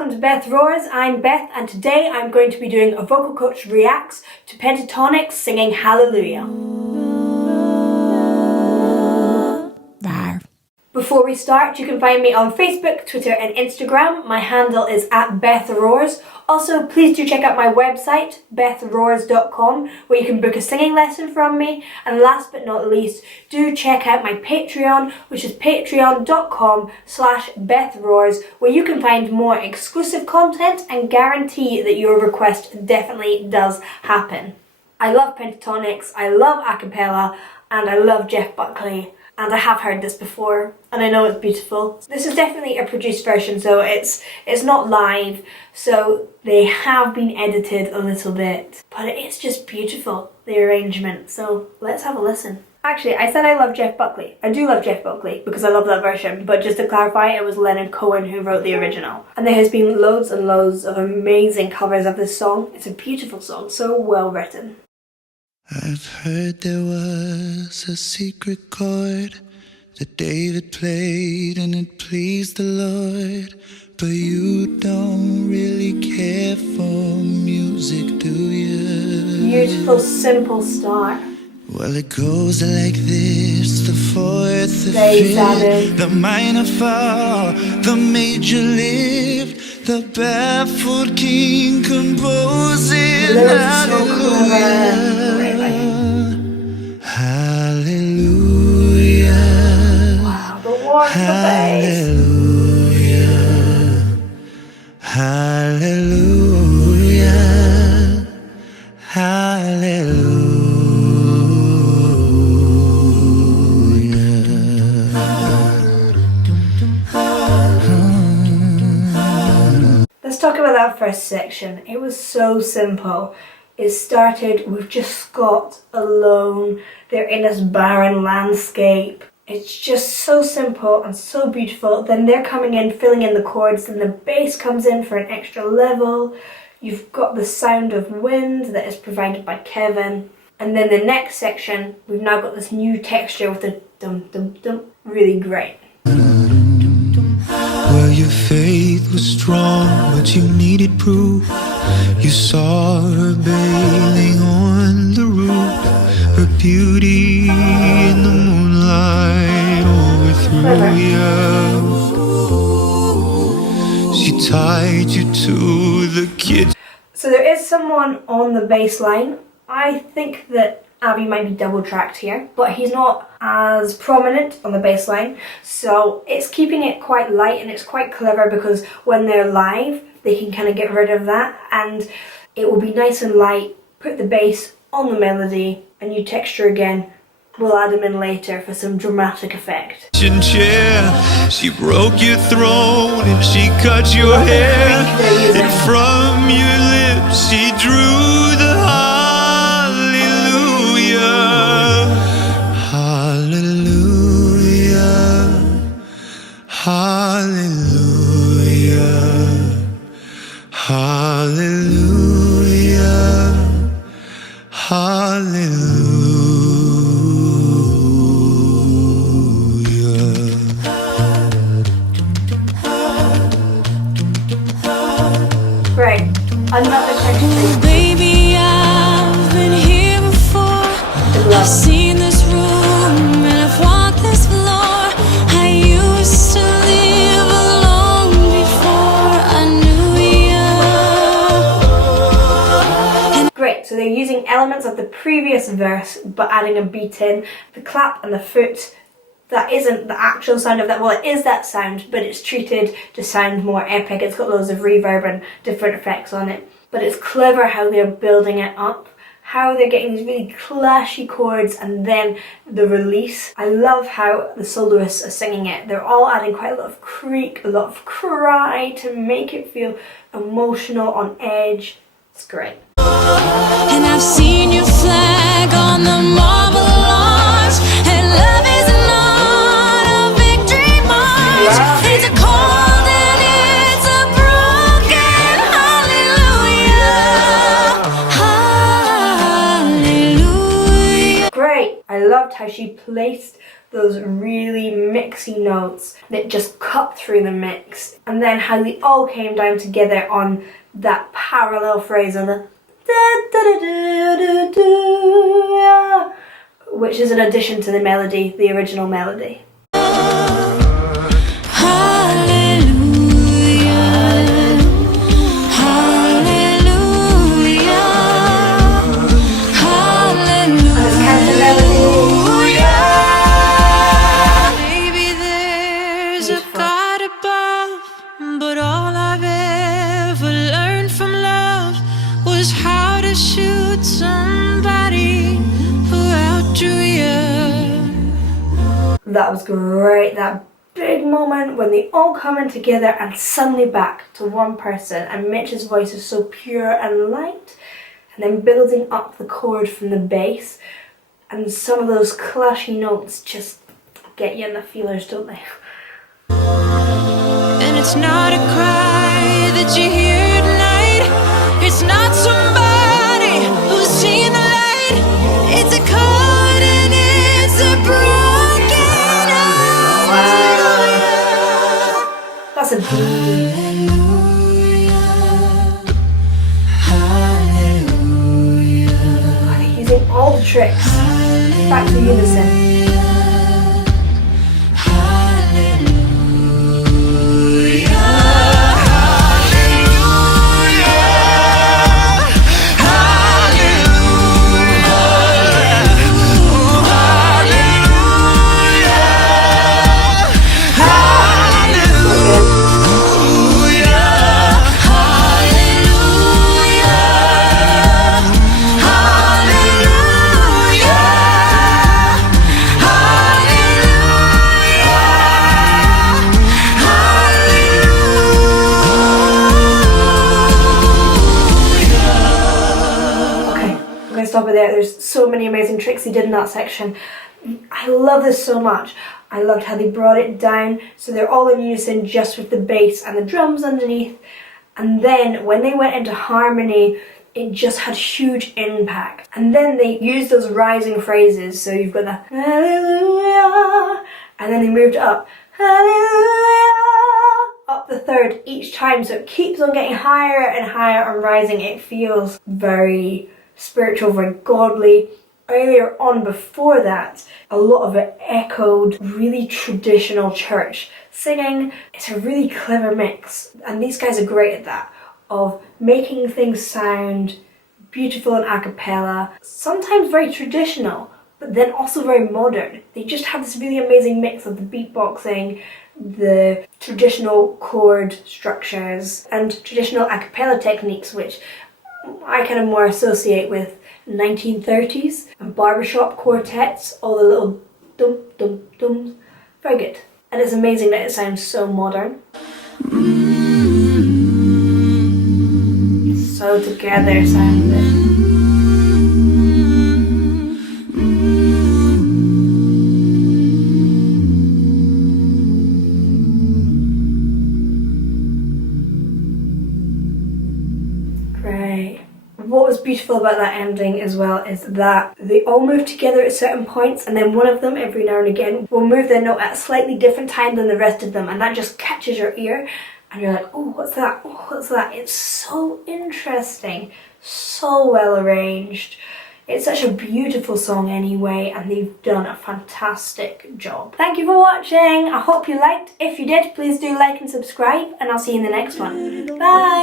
welcome to Beth Roars. I'm Beth and today I'm going to be doing a vocal coach reacts to Pentatonix singing Hallelujah. Before we start, you can find me on Facebook, Twitter and Instagram. My handle is @BethRoars. Also, please do check out my website, bethroars.com, where you can book a singing lesson from me. And last but not least, do check out my Patreon, which is patreon.com/BethRoars, where you can find more exclusive content and guarantee that your request definitely does happen. I love Pentatonix, I love a cappella, and I love Jeff Buckley. And I have heard this before, and I know it's beautiful. This is definitely a produced version, so it's not live, so they have been edited a little bit. But it's just beautiful, the arrangement, so let's have a listen. Actually, I said I love Jeff Buckley. I do love Jeff Buckley, because I love that version, but just to clarify, it was Leonard Cohen who wrote the original. And there has been loads and loads of amazing covers of this song. It's a beautiful song, so well written. I've heard there was a secret chord that David played and it pleased the Lord. But you don't really care for music, do you? Beautiful, simple start. Well, it goes like this: the fourth, the fifth, the minor fall, the major lift, the baffled king composing hallelujah. Hallelujah. Wow, the warmth, the bass. Hallelujah. Hallelujah. Let's talk about that first section. It was so simple. It started with just Scott alone. They're in this barren landscape. It's just so simple and so beautiful. Then they're coming in, filling in the chords, then the bass comes in for an extra level. You've got the sound of wind that is provided by Kevin. And then the next section, we've now got this new texture with the dum dum dum. Really great. Well, your faith was strong, but you needed proof. You saw her bathing on the roof, her beauty in the moonlight overthrew you. She tied you to the kitchen. So there is someone on the bass line. I think that Abby might be double tracked here, but he's not as prominent on the bass line, so it's keeping it quite light, and it's quite clever because when they're live they can kind of get rid of that and it will be nice and light. Put the bass on the melody, a new texture again. We'll add them in later for some dramatic effect. Chair. She broke your throne and she cut your hair, and from your lips she drew the hallelujah, hallelujah. Great. Another texture. Baby, I've been here before. I've seen this room and I've walked this floor. I used to live alone before I knew you. Great, so they're using elements of the previous verse but adding a beat in. The clap and the foot, that isn't the actual sound of that. Well, it is that sound, but it's treated to sound more epic. It's got loads of reverb and different effects on it. But it's clever how they're building it up, how they're getting these really clashy chords and then the release. I love how the soloists are singing it. They're all adding quite a lot of creak, a lot of cry to make it feel emotional, on edge. It's great. And I've seen your flag on the marble arch, and love is not a victory march. It's a cold and it's a broken hallelujah, hallelujah. Great. I loved how she placed those really mixy notes that just cut through the mix, and then how they all came down together on that parallel phrase on the da-da-da-da-da-da, which is an addition to the melody, the original melody. That was great, that big moment when they all come in together and suddenly back to one person, and Mitch's voice is so pure and light, and then building up the chord from the bass, and some of those clashy notes just get you in the feelers, don't they? And it's not a cry that you hear at night, it's not somebody who's seen the light, it's a chord and it's a broken. That's a D. Using all the tricks. Back to unison. Stop it there. There's so many amazing tricks he did in that section. I love this so much. I loved how they brought it down so they're all in unison just with the bass and the drums underneath, and then when they went into harmony it just had huge impact. And then they used those rising phrases, so you've got the hallelujah, and then they moved up hallelujah, up the third each time, so it keeps on getting higher and higher and rising. It feels very spiritual, very godly. Earlier on, before that, a lot of it echoed really traditional church singing. It's a really clever mix, and these guys are great at that, of making things sound beautiful and a cappella, sometimes very traditional, but then also very modern. They just have this really amazing mix of the beatboxing, the traditional chord structures, and traditional a cappella techniques, which I kind of more associate with 1930s and barbershop quartets, all the little dum dum dums. Very good. And it's amazing that it sounds so modern. So together sounding. What was beautiful about that ending as well is that they all move together at certain points, and then one of them every now and again will move their note at a slightly different time than the rest of them, and that just catches your ear and you're like, oh, what's that? Oh, what's that? It's so interesting, so well arranged. It's such a beautiful song anyway, and they've done a fantastic job. Thank you for watching. I hope you liked. If you did, please do like and subscribe, and I'll see you in the next one. Bye!